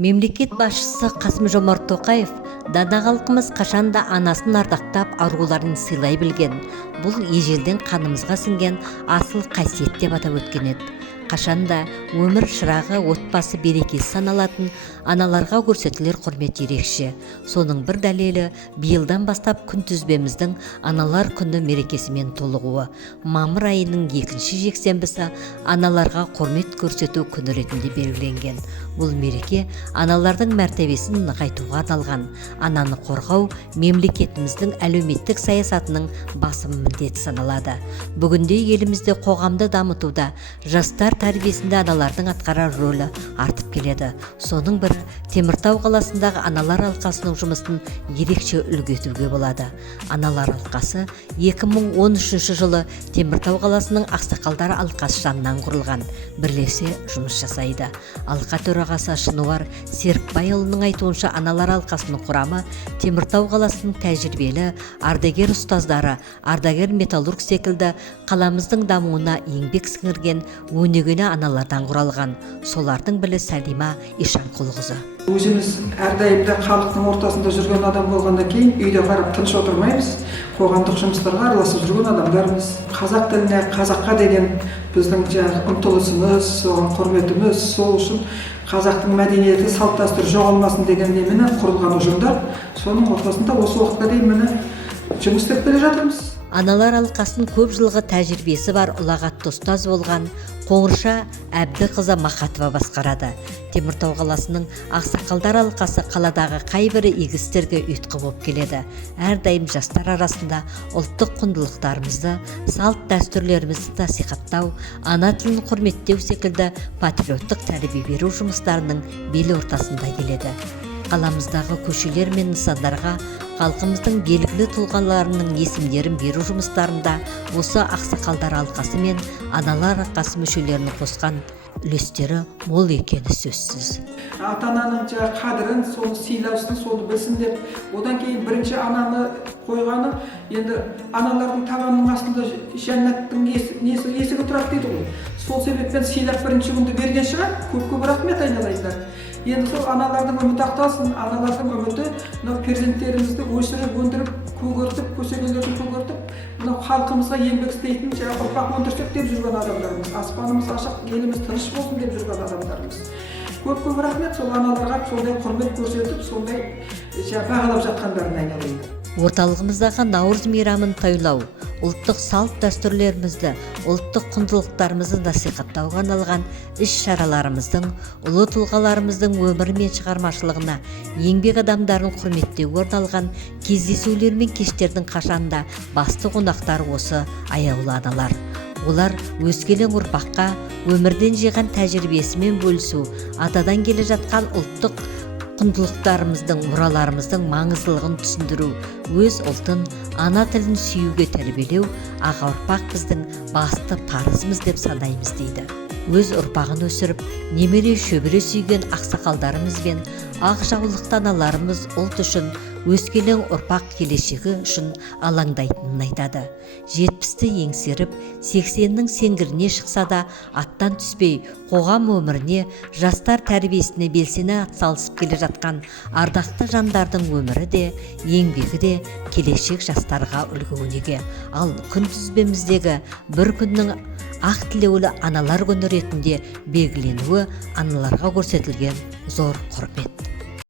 Мемлекет басшысы Қасым-Жомарт Тоқаев дана халқымыз қашанда анасын ардақтап, аруларын сыйлай білген. Бұл ежелден қанымызға сіңген асыл қасиет деп атап өткен еді. Қашанда өмір шырағы, отбасы берекесі саналатын аналарға көрсетілер құрмет ерекше. Соның бір дәлелі биылдан бастап күнтізбеміздің аналар күні мерекесімен толығуы. Мамыр айының 2-ші жексенбісі аналарға құрмет көрсету күні ретінде белгіленген. Бұл мереке аналардың мәртебесін нығайтуға арналған. Ананы қорғау мемлекетіміздің әлеуметтік саясатының басым міндеті саналады. Бүгінде елімізде қоғамды дамытуда жастар тәрбиесінде аналардың атқарар рөлі артып келеді. Соның бірі Теміртау қаласындағы аналар алқасының жұмысын ерекше үлгі етуге болады. Аналар алқасы 2013 жылы Теміртау қаласының ақсақалдар алқасы жанынан құрылған, бірлесе жұмыс жасайды. Алқа төрағасы Шынуар Серікбайұлының айтуынша аналар алқасының құрамы Теміртау қаласының тәжірибелі ардагер ұстаздары, ардагер металлург секілді қаламыздың дамуына еңбек сіңірген өнегелі аналардан құралған. Солардың бірі Сәлима Ишанқұлқызы. Өзіміз әрдайым да халықтың ортасында жүрген адам болғаннан кейін үйде қарап тыныш отырмаймыз. Қоғамдық жұмыстарға араласып жүрген адамдармыз. Қазақ тіліне, қазаққа деген біздің ұмтылысымыз, соған құрметіміз, сол үшін қазақтың мәдениеті, салт дәстүрі жоғалмасын деген неменен құрылған ұжымдар. Соның ортасында осы уақытқа дейін міне жұмыс істеп келе жатырмыз. Аналар алқасын көп жылғы тәжірибесі бар ұлағатты ұстаз болған Қоңырша Әбдіқызы Мақатова басқарады. Теміртау қаласының ақсақалдар алқасы қаладағы қайбір игі істерге ұйытқы болып келеді. Әрдайым жастар арасында ұлттық құндылықтарымызды, салт дәстүрлерімізді насихаттау, ана тілін құрметтеу секілді патриоттық тәрбие беру жұмыстарының бел ортасында келеді. Қаламыздағы көшелер мен нысандарға халқымыздың белгілі тұлғаларының есімдерін беру жұмыстарында осы ақсақалдар алқасы мен аналар алқасы мүшелерінің қосқан үлестері мол екені сөзсіз. Ата-ананың қадірін, соны сыйлаусын, соны білсін деп, одан кейін бірінші ананы қойғаны, енді аналардың табанының астында жәннаттың есігі тұрады дейді ғой. Сол себеппен сыйлап бірінші күнді берген шығар, көп рахмет айналайындар. Енді сол аналардың үміті ақталсын, аналардың үміті перзенттерімізді өсіріп, өндіріп, көгертіп, көсегелерін көгертіп, халқымызға еңбек істейтін ұрпақ өндірсек деп жүрген адамдарымыз, аспанымыз ашық, еліміз тыныш болсын деп жүрген адамдарымыз. Көп рахмет, сол аналарға сондай құрмет көрсетіп, сондай бағалап жатқандарына айналайындар. Орталығымыздағы Наурыз мейрамын тойлау, ұлттық салт дәстүрлерімізді, ұлттық құндылықтарымызды насихаттауға арналған іс-шараларымыздың, ұлы тұлғаларымыздың өмірі мен шығармашылығына, еңбек адамдарын құрметтеуге арналған кездесулер мен кештердің қашанда басты қонақтары осы аяулы аналар. Олар өскелең ұрпаққа өмірден жиған тәжірибесімен бөлісу, атадан келе жатқан ұлттық құндылықтарымыздың, мұраларымыздың маңыздылығын түсіндіру, өз ұлтын, ана тілін сүюге тәрбиелеу аға ұрпақ біздің басты парызымыз деп санаймыз дейді. Өз ұрпағын өсіріп, немере шөбере сүйген ақсақалдарымыз бен ақ жаулықты аналарымыз ұлт үшін, өскелең ұрпақ келешегі үшін алаңдайтынын айтады. 70-ті еңсеріп, 80-нің сеңгіріне шықса да аттан түспей, қоғам өміріне, жастар тәрбиесіне белсене атсалысып келе жатқан ардақты жандардың өмірі де, еңбегі де келешек жастарға үлгі өнеге. Ал күнтізбеміздегі бір күннің ақ тілеулі аналар күні ретінде белгіленуі аналарға көрсетілген зор құрмет.